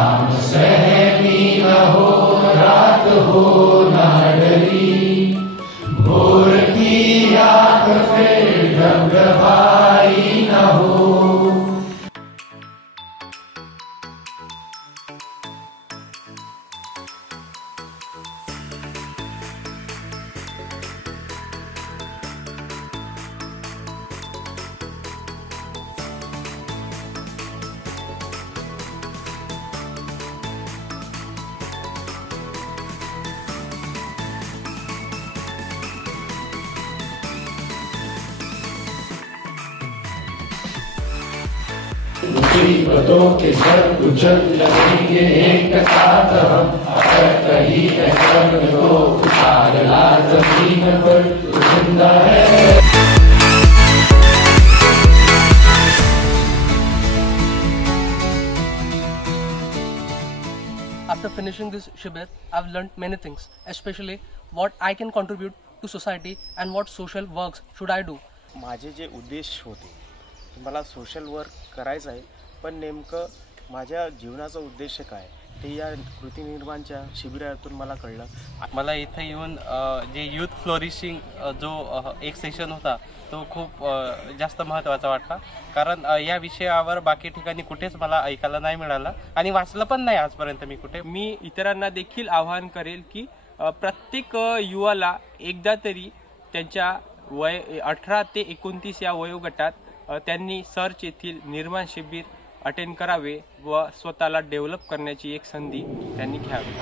शाम सहमी न हो, रात हो न डरी, भोर की आंख फिर डगडगाई न हो। मुसीबतों के सर कुचल लगेंगे एक साथ हम, अगर कहीं कदम तो उतार ला जमीन पर, तू जिंदा है। After finishing this shibir, I've learned many things, especially what I can contribute to society and what social works should I do. माझे जे उद्देश होते मला सोशल वर्क करायचं आहे, पण नेमकं माझ्या जीवनाचा उद्देश काय ते या कृती निर्माणच्या शिबिरातून मला कळलं. मला इथे येऊन जे यूथ फ्लोरिशिंग जो एक सेशन होता तो खूप जास्त महत्त्वाचा वाटला, कारण या विषयावर बाकी ठिकाणी कुठेच मला ऐकायला नाही मिळालं आणि वाचलं पण नाही आजपर्यंत मी कुठे. मी इतरांना देखील आवाहन करेल की प्रत्येक युवाला एकदा तरी त्यांच्या वय 18 ते 29 या वयोगटात त्यांनी सर्च येथील निर्माण शिबिर अटेंड करावे व स्वतःला डेव्हलप करण्याची एक संधी त्यांनी घ्यावी.